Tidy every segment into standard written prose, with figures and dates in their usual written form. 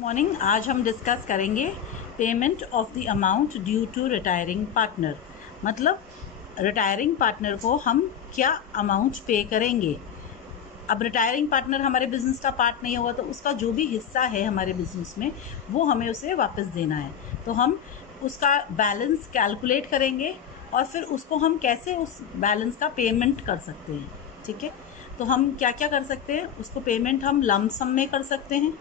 Morning. आज हम discuss करेंगे payment of the amount due to retiring partner. मतलब रिटायरिंग पार्टनर को हम क्या अमाउंट पे करेंगे। अब रिटायरिंग पार्टनर हमारे बिजनेस का पार्ट नहीं होगा तो उसका जो भी हिस्सा है हमारे बिजनेस में वो हमें उसे वापस देना है। तो हम उसका बैलेंस कैलकुलेट करेंगे और फिर उसको हम कैसे उस बैलेंस का पेमेंट कर सकते हैं। ठीक है, तो हम क्या क्या कर सकते हैं। उसको पेमेंट हम लंप सम में कर सकते हैं।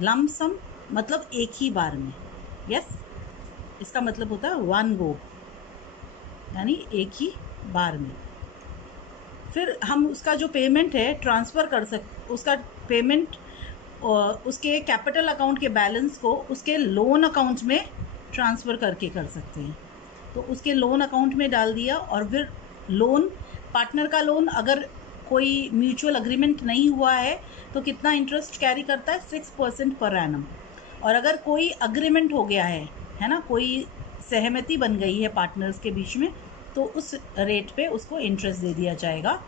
लंप सम मतलब एक ही बार में। यस, इसका मतलब होता है वन गो, यानी एक ही बार में। फिर हम उसका जो पेमेंट है ट्रांसफ़र कर सकते, उसका पेमेंट उसके कैपिटल अकाउंट के बैलेंस को उसके लोन अकाउंट में ट्रांसफ़र करके कर सकते हैं। तो उसके लोन अकाउंट में डाल दिया और फिर लोन, पार्टनर का लोन अगर कोई म्यूचुअल अग्रीमेंट नहीं हुआ है तो कितना इंटरेस्ट कैरी करता है, 6% पर एनम। और अगर कोई अग्रीमेंट हो गया है ना, कोई सहमति बन गई है पार्टनर्स के बीच में, तो उस रेट पे उसको इंटरेस्ट दे दिया जाएगा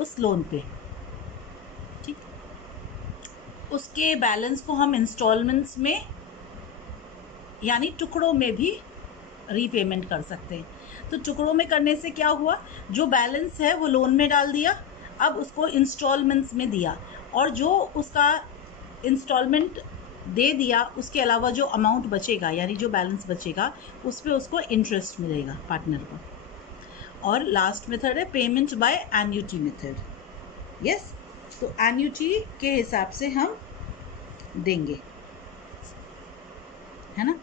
उस लोन पे। ठीक, उसके बैलेंस को हम इंस्टॉलमेंट्स में यानी टुकड़ों में भी रीपेमेंट कर सकते हैं। तो टुकड़ों में करने से क्या हुआ, जो बैलेंस है वो लोन में डाल दिया, अब उसको इंस्टॉलमेंट्स में दिया, और जो उसका इंस्टॉलमेंट दे दिया उसके अलावा जो अमाउंट बचेगा यानी जो बैलेंस बचेगा उस पर उसको इंटरेस्ट मिलेगा पार्टनर को। और लास्ट मेथड है payment by annuity method. Yes, तो एन्युटी के हिसाब से हम देंगे, है ना।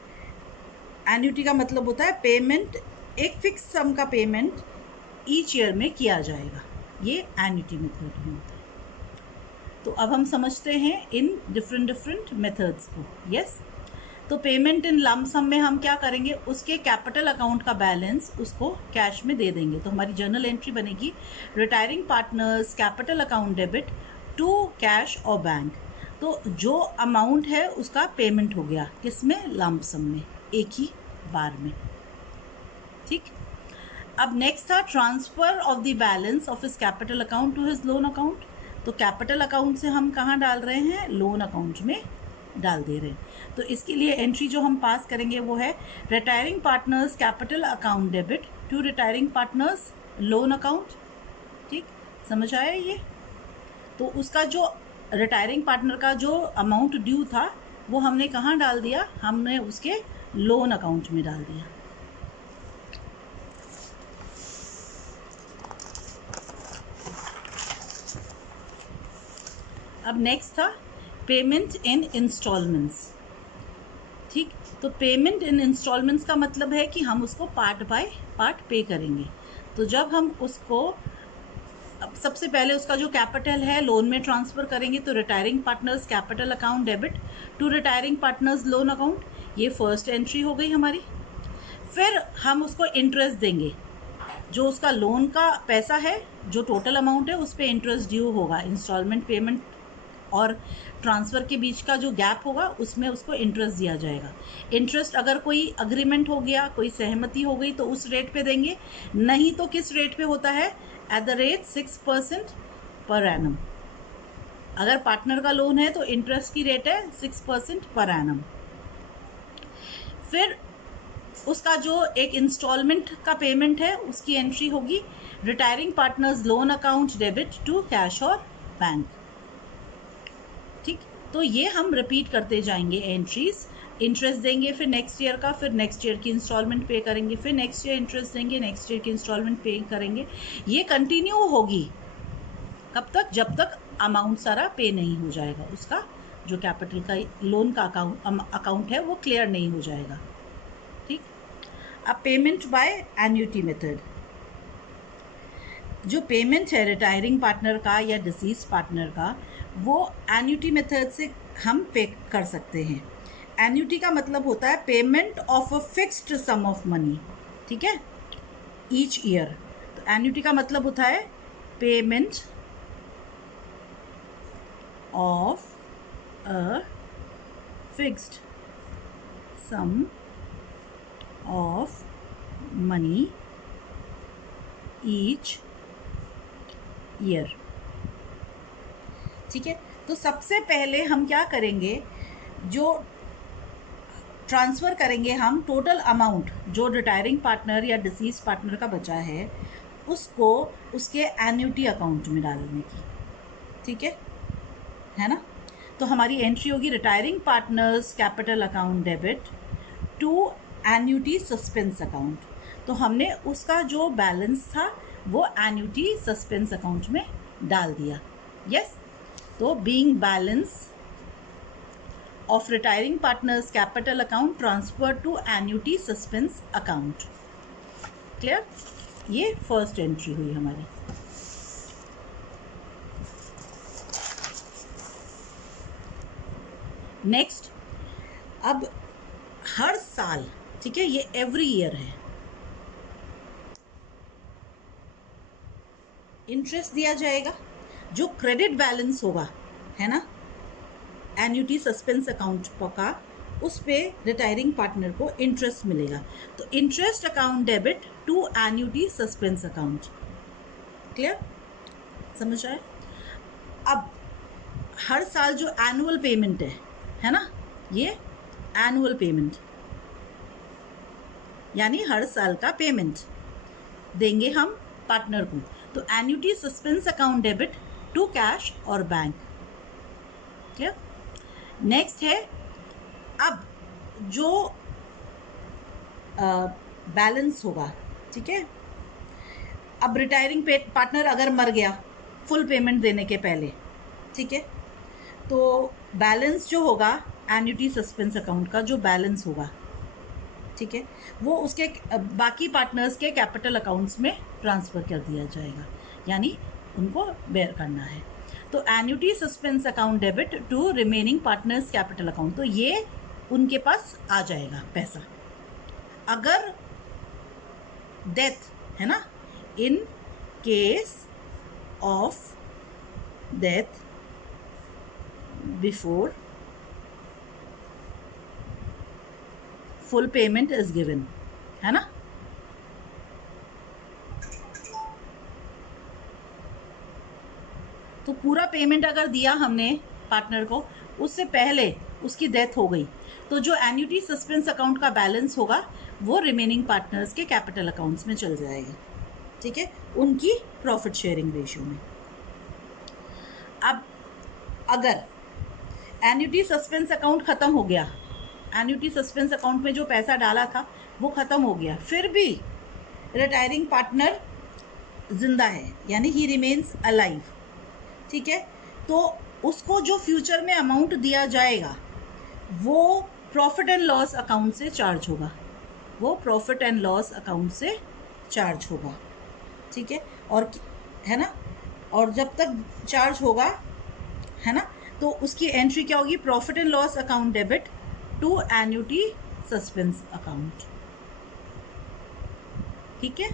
एन्युटी का मतलब होता है पेमेंट, एक फिक्स सम का पेमेंट ईच ईयर में किया जाएगा। ये एन्युटी मेथड में होता है। तो अब हम समझते हैं इन डिफरेंट मेथड्स को। यस, तो पेमेंट इन लम सम में हम क्या करेंगे, उसके कैपिटल अकाउंट का बैलेंस उसको कैश में दे देंगे। तो हमारी जर्नल एंट्री बनेगी retiring partners capital account debit to cash और बैंक। तो जो अमाउंट है उसका पेमेंट हो गया किसमें, लम सम में, एक ही बार में। ठीक, अब नेक्स्ट था transfer of the balance of his capital account to his loan account. तो कैपिटल अकाउंट से हम कहाँ डाल रहे हैं, लोन अकाउंट में डाल दे रहे हैं। तो इसके लिए एंट्री जो हम पास करेंगे वो है retiring partners capital account debit to retiring partners loan account. ठीक, समझ आया ये। तो उसका जो रिटायरिंग पार्टनर का जो अमाउंट ड्यू था वो हमने कहाँ डाल दिया, हमने उसके लोन अकाउंट में डाल दिया। अब नेक्स्ट था पेमेंट इन इंस्टॉलमेंट्स। ठीक, तो पेमेंट इन इंस्टॉलमेंट्स का मतलब है कि हम उसको पार्ट बाय पार्ट पे करेंगे। तो जब हम उसको, अब सबसे पहले उसका जो कैपिटल है लोन में ट्रांसफ़र करेंगे, तो retiring partners capital account debit to retiring partners loan account, ये फर्स्ट एंट्री हो गई हमारी। फिर हम उसको इंटरेस्ट देंगे, जो उसका लोन का पैसा है, जो टोटल अमाउंट है उस पर इंटरेस्ट ड्यू होगा। इंस्टॉलमेंट पेमेंट और ट्रांसफ़र के बीच का जो गैप होगा उसमें उसको इंटरेस्ट दिया जाएगा। इंटरेस्ट अगर कोई अग्रीमेंट हो गया, कोई सहमति हो गई तो उस रेट पे देंगे, नहीं तो किस रेट पे होता है, at the rate 6% per annum. अगर पार्टनर का लोन है तो इंटरेस्ट की रेट है 6% पर एनम। फिर उसका जो एक इंस्टॉलमेंट का पेमेंट है उसकी एंट्री होगी retiring partners loan account debit to cash और बैंक। ठीक, तो ये हम रिपीट करते जाएंगे एंट्रीज। इंटरेस्ट देंगे, फिर नेक्स्ट ईयर का, फिर नेक्स्ट ईयर की इंस्टॉलमेंट पे करेंगे, फिर नेक्स्ट ईयर इंटरेस्ट देंगे, नेक्स्ट ईयर की इंस्टॉलमेंट पे करेंगे। ये कंटिन्यू होगी कब तक, जब तक अमाउंट सारा पे नहीं हो जाएगा, उसका जो कैपिटल का लोन का अकाउंट है वो क्लियर नहीं हो जाएगा। ठीक, अब पेमेंट बाय एन्युटी मेथड। जो पेमेंट है रिटायरिंग पार्टनर का या डिसीज पार्टनर का, वो एन्युटी मेथड से हम पे कर सकते हैं। एन्युटी का मतलब होता है payment of a fixed sum of money. ठीक है, ईच ईयर। तो एन्युटी का मतलब होता है payment of a fixed sum of money each year. ठीक है, तो सबसे पहले हम क्या करेंगे, जो ट्रांसफ़र करेंगे हम टोटल अमाउंट जो रिटायरिंग पार्टनर या डिसीज पार्टनर का बचा है उसको उसके एन्युटी अकाउंट में डालने की, ठीक है ना। तो हमारी एंट्री होगी retiring partners capital account debit to annuity suspense account. तो हमने उसका जो बैलेंस था वो एन्युटी सस्पेंस अकाउंट में डाल दिया। यस, तो being balance of retiring partners capital account transferred to annuity suspense account। Clear, ये फर्स्ट एंट्री हुई हमारी। नेक्स्ट, अब हर साल, ठीक है, ये एवरी ईयर है, इंटरेस्ट दिया जाएगा। जो क्रेडिट बैलेंस होगा, है ना, एन्युटी सस्पेंस अकाउंट का, उस पे रिटायरिंग पार्टनर को इंटरेस्ट मिलेगा। तो interest account debit to annuity suspense account. Clear, समझ आए। अब हर साल जो एनुअल पेमेंट है ना, ये एनुअल पेमेंट यानी हर साल का पेमेंट देंगे हम पार्टनर को। तो annuity suspense account debit to cash और बैंक। क्लियर। नेक्स्ट है, अब जो बैलेंस होगा, ठीक है, अब रिटायरिंग पार्टनर अगर मर गया फुल पेमेंट देने के पहले, ठीक है, तो बैलेंस जो होगा एन्युटी सस्पेंस अकाउंट का जो बैलेंस होगा, ठीक है, वो उसके बाकी पार्टनर्स के कैपिटल अकाउंट्स में ट्रांसफ़र कर दिया जाएगा, यानी उनको बेयर करना है। तो annuity suspense account debit to remaining partners capital account, तो ये उनके पास आ जाएगा पैसा। अगर डेथ है ना, in case of death before full payment is given, है ना। तो पूरा पेमेंट अगर दिया हमने पार्टनर को, उससे पहले उसकी डेथ हो गई, तो जो एन्युटी सस्पेंस अकाउंट का बैलेंस होगा वो रिमेनिंग पार्टनर्स के कैपिटल अकाउंट्स में चल जाएगा, ठीक है, उनकी प्रॉफिट शेयरिंग रेशियो में। अब अगर एन्युटी सस्पेंस अकाउंट ख़त्म हो गया, एन्युटी सस्पेंस अकाउंट में जो पैसा डाला था वो ख़त्म हो गया, फिर भी रिटायरिंग पार्टनर जिंदा है, यानी ही रिमेन्स अलाइव, ठीक है, तो उसको जो फ्यूचर में अमाउंट दिया जाएगा वो प्रॉफिट एंड लॉस अकाउंट से चार्ज होगा, वो प्रॉफिट एंड लॉस अकाउंट से चार्ज होगा, ठीक है, और है ना, और जब तक चार्ज होगा, है ना, तो उसकी एंट्री क्या होगी, profit and loss account debit to annuity suspense account. ठीक है,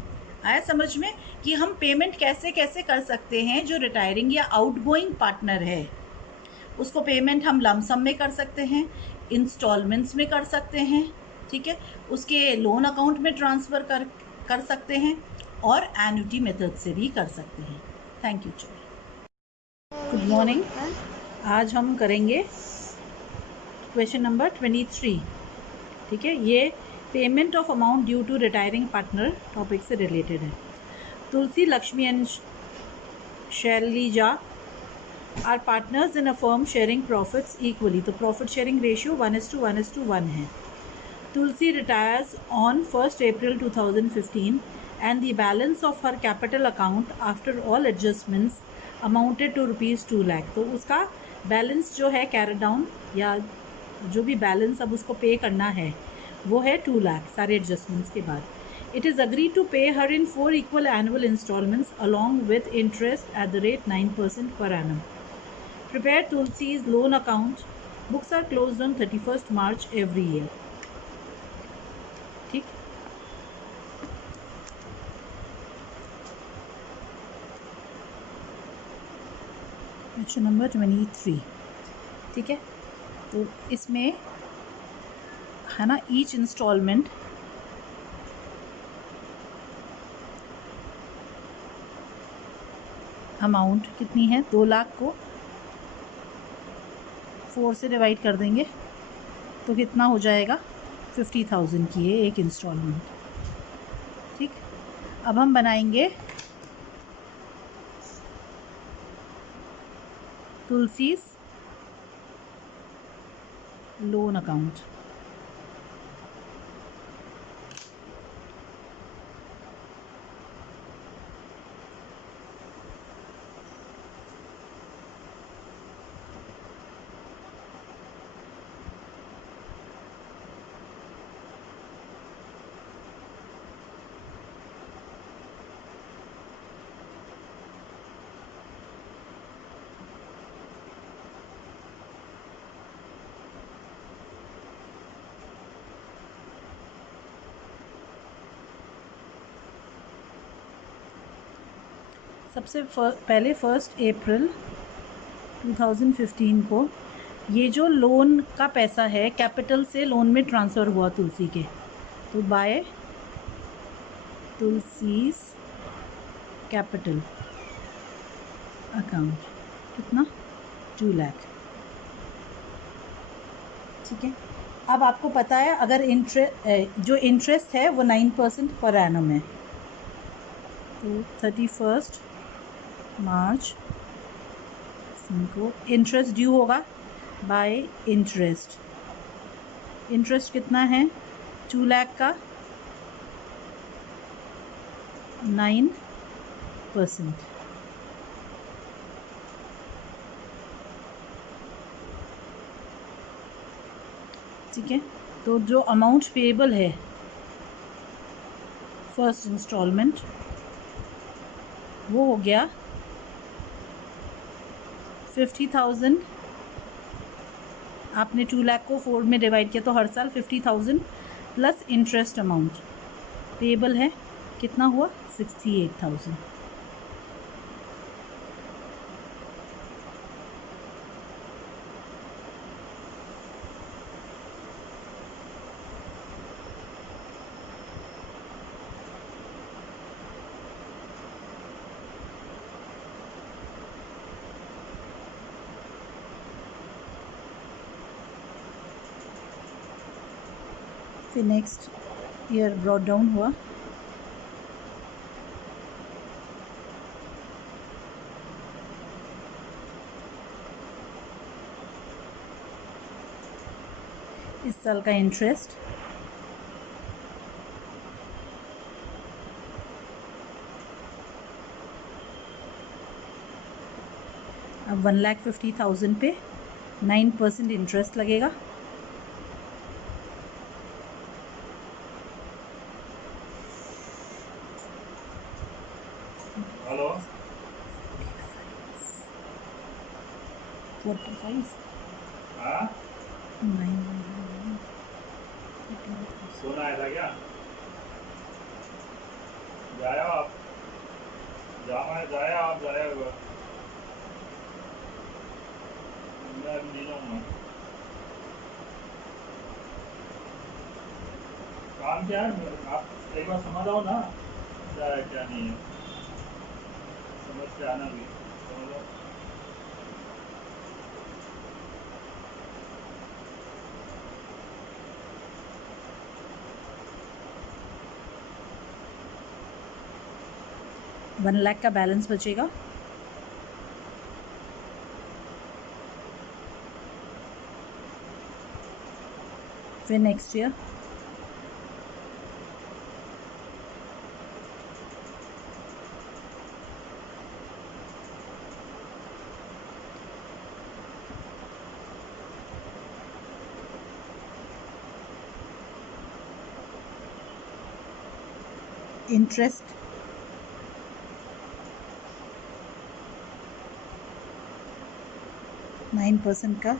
आया समझ में कि हम पेमेंट कैसे कैसे कर सकते हैं। जो रिटायरिंग या आउटगोइंग पार्टनर है उसको पेमेंट हम लमसम में कर सकते हैं, इंस्टॉलमेंट्स में कर सकते हैं, ठीक है, उसके लोन अकाउंट में ट्रांसफ़र कर सकते हैं, और एन्युटी मेथड से भी कर सकते हैं। थैंक यू चलो, गुड मॉर्निंग। आज हम करेंगे क्वेश्चन नंबर 23, ठीक है, ये payment of amount due to retiring partner topic से रिलेटेड है। Tulsi, Lakshmi and Shailaja are partners in a firm sharing profits equally. तो प्रॉफिट शेयरिंग रेशियो 1:1:1 है। Tulsi retires on 1st April 2015 and the balance of her capital account after all adjustments amounted to ₹2 lakh। तो उसका balance जो है carry down या जो भी balance अब उसको पे करना है वो है 2 लाख सारे एडजस्टमेंट्स के बाद। It is agreed to pay her in 4 equal annual installments along with interest at the rate 9% per annum. Prepare Tulsi's loan account. Books are closed on 31st March every year. ठीक, question number 23, ठीक है, तो इसमें है ना each instalment amount कितनी है, 2 लाख को 4 से डिवाइड कर देंगे, तो कितना हो जाएगा 50,000 की है एक इंस्टॉलमेंट। ठीक, अब हम बनाएंगे तुलसीज़ लोन अकाउंट। सबसे पहले 1 अप्रैल 2015 को ये जो लोन का पैसा है कैपिटल से लोन में ट्रांसफ़र हुआ तुलसी के, तो बाय तुलसीज़ कैपिटल अकाउंट कितना 2 लाख। ठीक है, अब आपको पता है अगर जो इंटरेस्ट है वो 9% पर एनम है, तो 31 मार्च को इंटरेस्ट ड्यू होगा बाय इंटरेस्ट। इंटरेस्ट कितना है 2 लाख का 9%। ठीक है, तो जो अमाउंट पेएबल है फर्स्ट इंस्टॉलमेंट वो हो गया 50,000। आपने 2 लाख को 4 में डिवाइड किया तो हर साल 50,000 प्लस इंटरेस्ट अमाउंट पेएबल है, कितना हुआ 68,000। फिर नेक्स्ट ईयर ब्रॉट डाउन हुआ इस साल का इंटरेस्ट अब 1,50,000 पे 9% इंटरेस्ट लगेगा। हेलो 45 हाँ 9 सोना आया था क्या? जाया आप जाया आप जाया हुआ मैं अभी नहीं जाऊँगा। काम क्या है? आप एक बार समझ आओ ना, क्या है क्या नहीं है, समझ के आना भी समझ आओ। 1 लाख का बैलेंस बचेगा। फिर नेक्स्ट ईयर इंटरेस्ट 9% का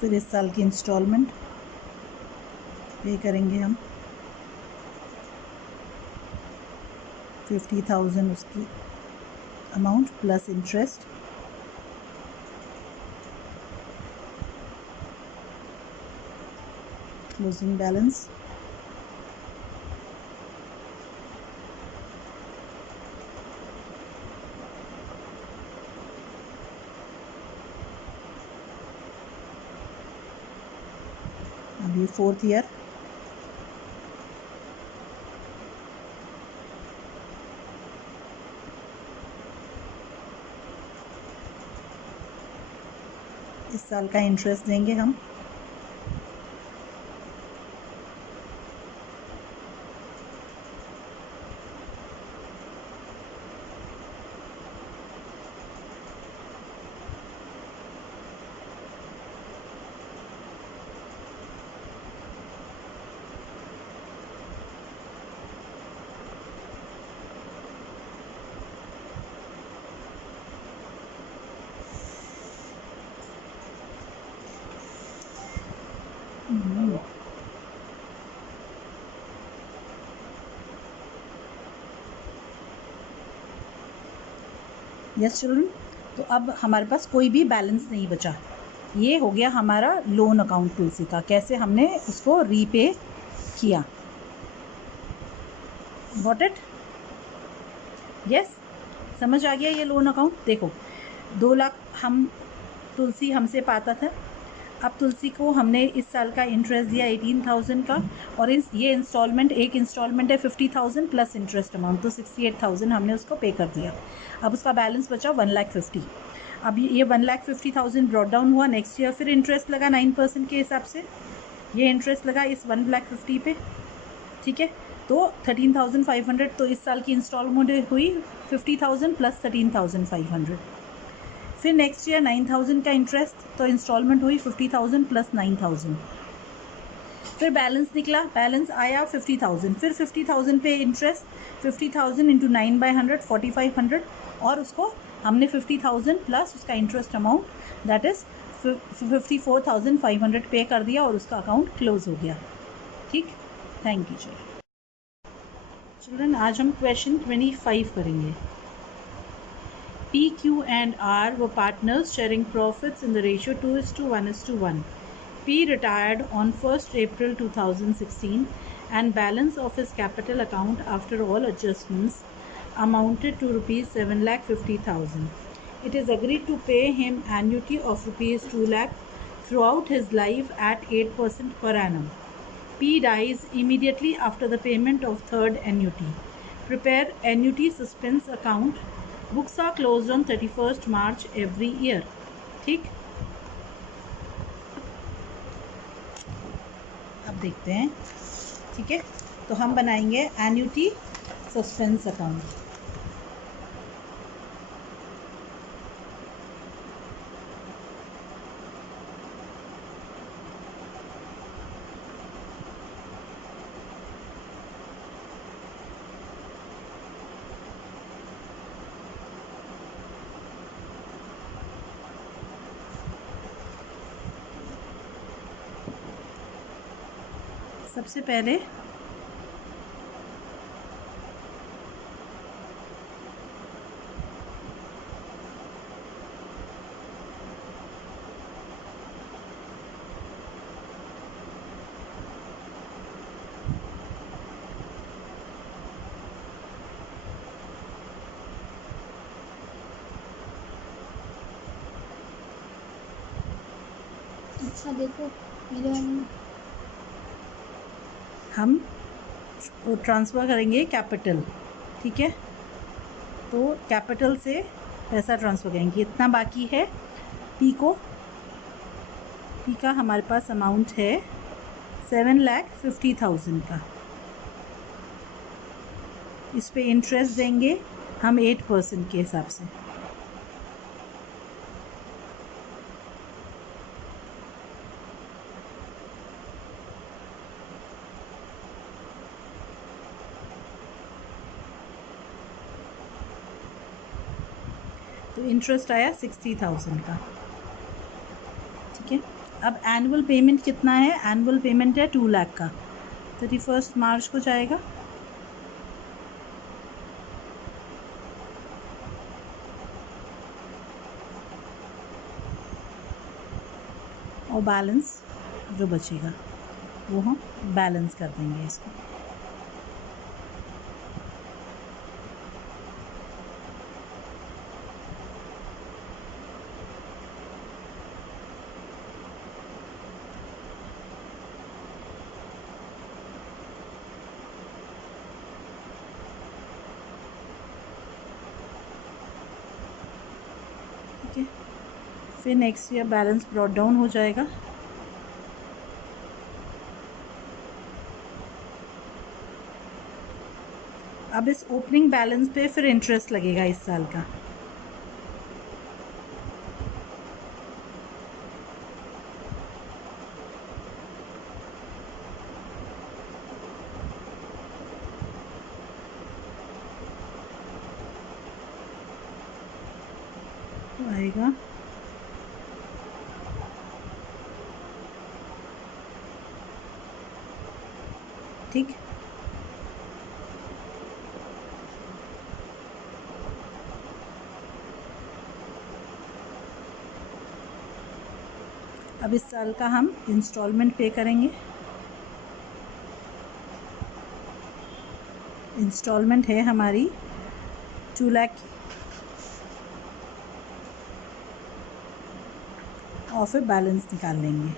फिर इस साल की इंस्टॉलमेंट पे करेंगे हम 50,000 उसकी amount plus interest. Closing balance 4th year. इस साल का इंटरेस्ट देंगे हम। यस चिल्ड्रन, तो अब हमारे पास कोई भी बैलेंस नहीं बचा। ये हो गया हमारा लोन अकाउंट तुलसी का, कैसे हमने उसको रीपे किया। Got it? यस, समझ आ गया ये लोन अकाउंट। देखो 2 लाख हम तुलसी हमसे पाता था, अब तुलसी को हमने इस साल का इंटरेस्ट दिया 18,000 का, और ये इंस्टॉलमेंट, एक इंस्टॉलमेंट है 50,000 प्लस इंटरेस्ट अमाउंट, तो 68,000 हमने उसको पे कर दिया। अब उसका बैलेंस बचा 1,50,000। अब ये 1,50,000 ब्रॉट डाउन हुआ। नेक्स्ट ईयर फिर इंटरेस्ट लगा 9% के हिसाब से, ये इंटरेस्ट लगा इस 1,50,000 पे, ठीक है। तो 13,500, तो इस साल की इंस्टॉलमेंट हुई 50,000 प्लस 13,500। फिर नेक्स्ट ईयर 9,000 का इंटरेस्ट, तो इंस्टॉलमेंट हुई 50,000 प्लस 9,000। फिर बैलेंस निकला, बैलेंस आया 50,000, फिर 50,000 पे इंटरेस्ट, 50,000 इंटू 9/100 4,500, और उसको हमने 50,000 प्लस उसका इंटरेस्ट अमाउंट दैट इज़ 54,500 पे कर दिया, और उसका अकाउंट क्लोज हो गया। ठीक, थैंक यू चिल्ड्रन। आज हम क्वेश्चन 25 करेंगे। P, Q and R were partners sharing profits in the ratio 2:1:1. P retired on 1st April 2016 and balance of his capital account after all adjustments amounted to rupees 7,50,000. It is agreed to pay him annuity of rupees 2 lakh throughout his life at 8% per annum. P dies immediately after the payment of third annuity. Prepare annuity suspense account. Books are closed on 31st March every year. ठीक, अब देखते हैं। ठीक है, तो हम बनाएंगे annuity suspense account. सबसे पहले अच्छा देखो मेरे में हम ट्रांसफ़र करेंगे कैपिटल। ठीक है, तो कैपिटल से पैसा ट्रांसफ़र करेंगे। इतना बाकी है पी को, पी का हमारे पास अमाउंट है 7,50,000 का। इस पे इंटरेस्ट देंगे हम 8% के हिसाब से। तो इंटरेस्ट आया 60,000 का। ठीक है, अब एनुअल पेमेंट कितना है? एनुअल पेमेंट है 2 लाख का, 31 मार्च को जाएगा। और बैलेंस जो बचेगा वो हम बैलेंस कर देंगे इसको। फिर next year balance brought down हो जाएगा। अब इस ओपनिंग बैलेंस पे फिर इंटरेस्ट लगेगा इस साल का। तो आएगा ठीक। अब इस साल का हम इंस्टॉलमेंट पे करेंगे। इंस्टॉलमेंट है हमारी 2 लाख की, और फिर बैलेंस निकाल लेंगे।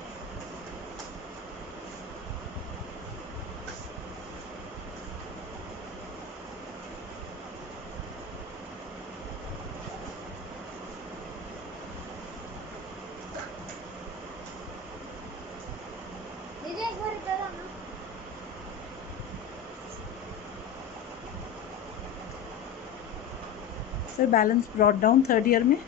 दीदी एक बार इधर आना। फिर balance brought down third year में।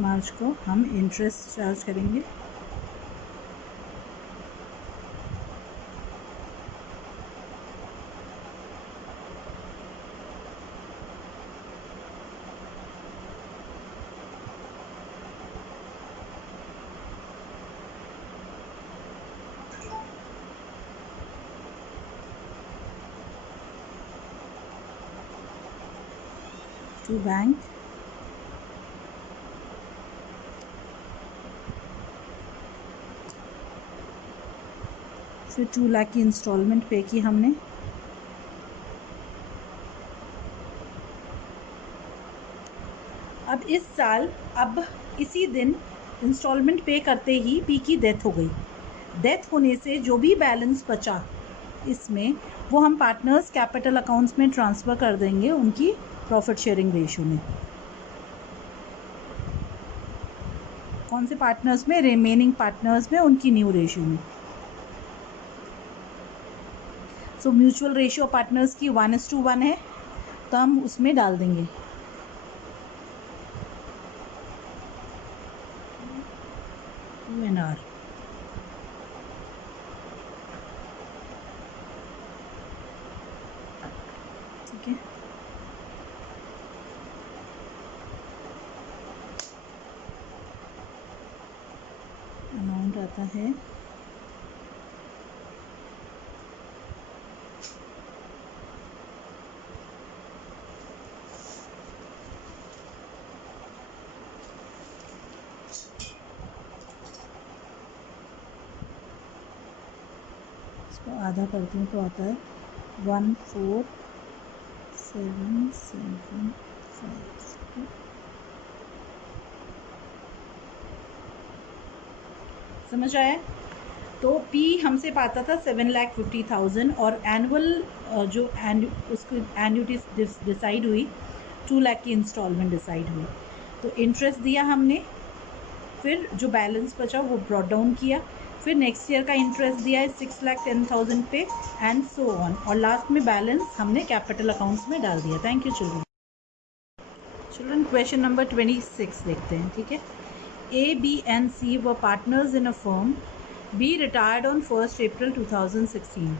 मार्च को हम इंटरेस्ट चार्ज करेंगे। टू बैंक, फिर 2 लाख की इंस्टॉलमेंट पे की हमने। अब इस साल, अब इसी दिन इंस्टॉलमेंट पे करते ही पी की डेथ हो गई। डेथ होने से जो भी बैलेंस बचा इसमें, वो हम पार्टनर्स कैपिटल अकाउंट्स में ट्रांसफ़र कर देंगे उनकी प्रॉफिट शेयरिंग रेशियो में। कौन से पार्टनर्स में? रिमेनिंग पार्टनर्स में, उनकी न्यू रेशियो में। सो म्यूचुअल रेशियो पार्टनर्स की 1:1 है, तो हम उसमें डाल देंगे 2NR। ठीक है, अमाउंट आता है आधा करते हैं तो आता है 14775। समझ आया? तो P हमसे पाता था 7,50,000 और एनुअल जो उसकी एन्युटी डिसाइड हुई 2 लाख की इंस्टॉलमेंट डिसाइड हुई। तो इंटरेस्ट दिया हमने, फिर जो बैलेंस बचा वो ब्रॉट डाउन किया, फिर नेक्स्ट ईयर का इंटरेस्ट दिया है 6,10,000 पे, एंड सो ऑन, और लास्ट में बैलेंस हमने कैपिटल अकाउंट्स में डाल दिया। Thank you children. Question number 26 देखते हैं। ठीक है, A, B and C were partners in a firm. B retired on 1st April 2016.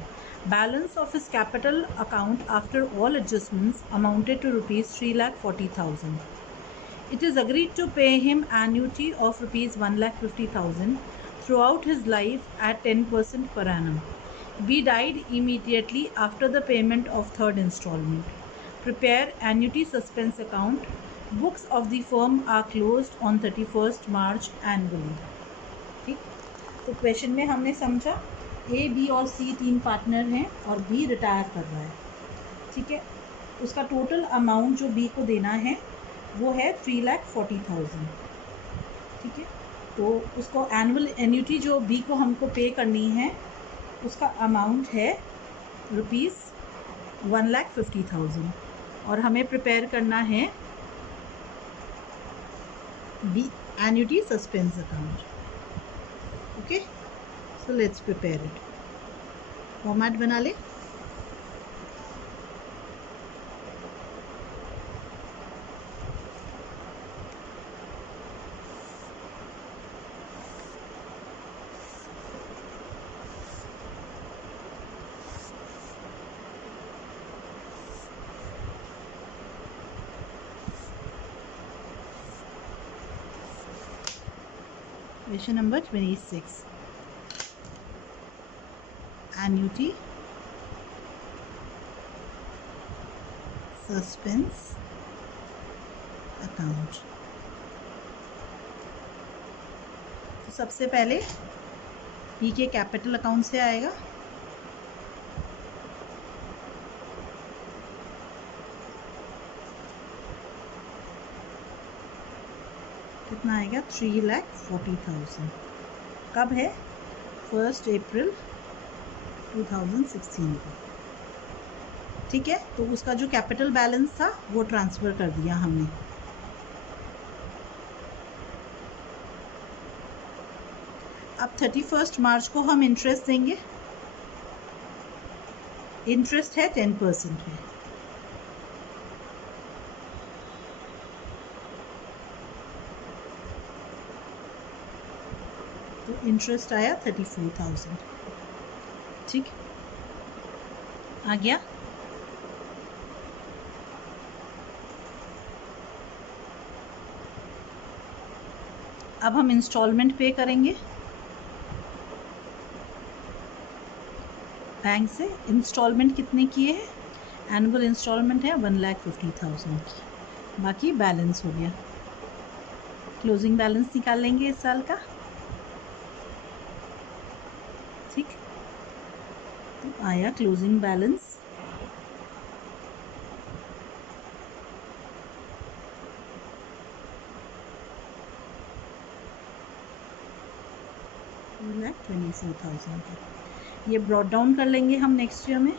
Balance of his capital account after all adjustments amounted to rupees 3,40,000. It is agreed to pay him annuity of rupees 1,50,000 throughout his life at 10% per annum. B died immediately after the payment of third installment. Prepare annuity suspense account. Books of the firm are closed on 31st March annually. ठीक, तो question में हमने समझा A, B और C 3 partner हैं और B retire कर रहा है। ठीक है, उसका टोटल अमाउंट जो B को देना है वो है 3,40,000। ठीक है, तो उसको एनुअल एन्युटी जो बी को हमको पे करनी है उसका अमाउंट है ₹1,50,000 और हमें प्रिपेयर करना है B annuity suspense account. Okay, so let's prepare it. Format बना ले. Question number 26. Annuity suspense account. तो सबसे पहले पी के कैपिटल अकाउंट से आएगा. कितना आएगा? 3,40,000. कब है? 1 अप्रैल 2016 को. ठीक है, तो उसका जो कैपिटल बैलेंस था वो ट्रांसफ़र कर दिया हमने. अब 31 मार्च को हम इंटरेस्ट देंगे. इंटरेस्ट है 10% पे. तो इंटरेस्ट आया 34,000. ठीक, आ गया. अब हम इंस्टॉलमेंट पे करेंगे बैंक से. इंस्टॉलमेंट कितने किए हैं? एनुअल इंस्टॉलमेंट है 1,50,000 की. बाकी बैलेंस हो गया. क्लोजिंग बैलेंस निकाल लेंगे इस साल का. ठीक, तो आया क्लोजिंग बैलेंस $2,24,000 का. ये ब्रॉट डाउन कर लेंगे हम नेक्स्ट ईयर में.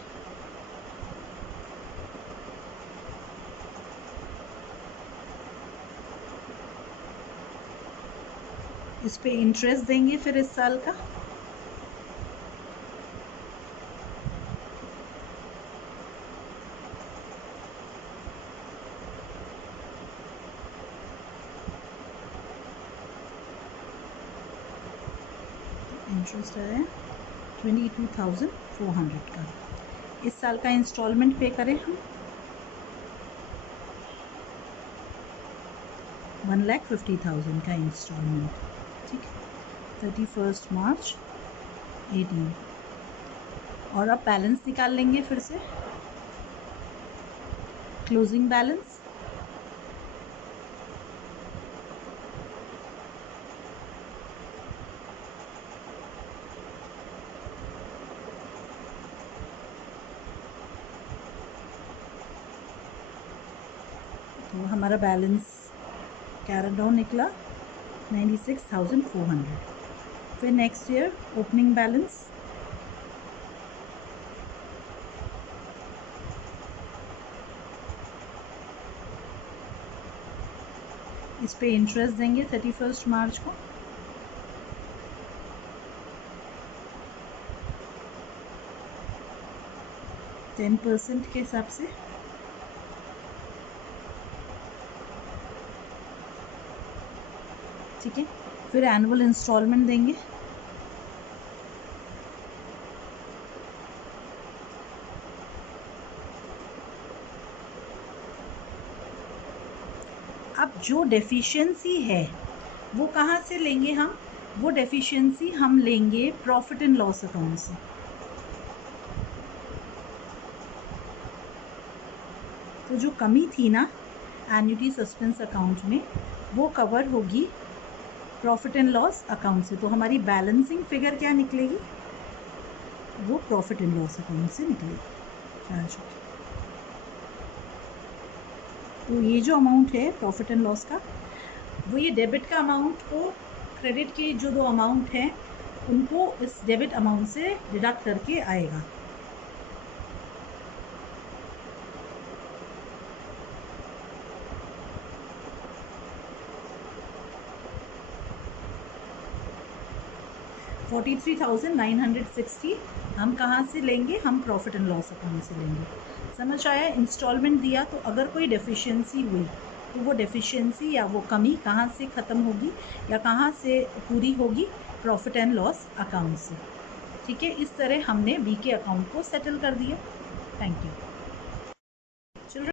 इस पे इंटरेस्ट देंगे फिर इस साल का. इंटरेस्ट है 22,400 का. इस साल का इंस्टॉलमेंट पे करें हम 1,50,000 का इंस्टॉलमेंट. ठीक है, 31 मार्च 18. और अब बैलेंस निकाल लेंगे फिर से. क्लोजिंग बैलेंस तो हमारा बैलेंस कैरेट डाउन निकला 96,400. फिर नेक्स्ट ईयर ओपनिंग बैलेंस इस पे इंटरेस्ट देंगे 31 मार्च को. %10 के हिसाब से. ठीक है, फिर एनुअल इंस्टॉलमेंट देंगे. अब जो डेफिशिएंसी है वो कहाँ से लेंगे हम? वो डेफिशिएंसी हम लेंगे प्रॉफिट एंड लॉस अकाउंट से. तो जो कमी थी ना एन्युटी सस्पेंस अकाउंट में वो कवर होगी प्रॉफिट एंड लॉस अकाउंट से. तो हमारी बैलेंसिंग फिगर क्या निकलेगी? वो प्रॉफिट एंड लॉस अकाउंट से निकलेगी. चार्ज तो ये जो अमाउंट है प्रॉफिट एंड लॉस का वो ये डेबिट का अमाउंट को क्रेडिट के जो 2 अमाउंट हैं उनको इस डेबिट अमाउंट से डिडक्ट करके आएगा। $43,960 हम कहाँ से लेंगे? हम प्रॉफिट एंड लॉस अकाउंट से लेंगे। समझ आया? इंस्टॉलमेंट दिया तो अगर कोई डेफिशिएंसी हुई तो वो डेफिशिएंसी या वो कमी कहाँ से ख़त्म होगी या कहाँ से पूरी होगी? प्रॉफिट एंड लॉस अकाउंट से। ठीक है, इस तरह हमने बी के अकाउंट को सेटल कर दिया। Thank you.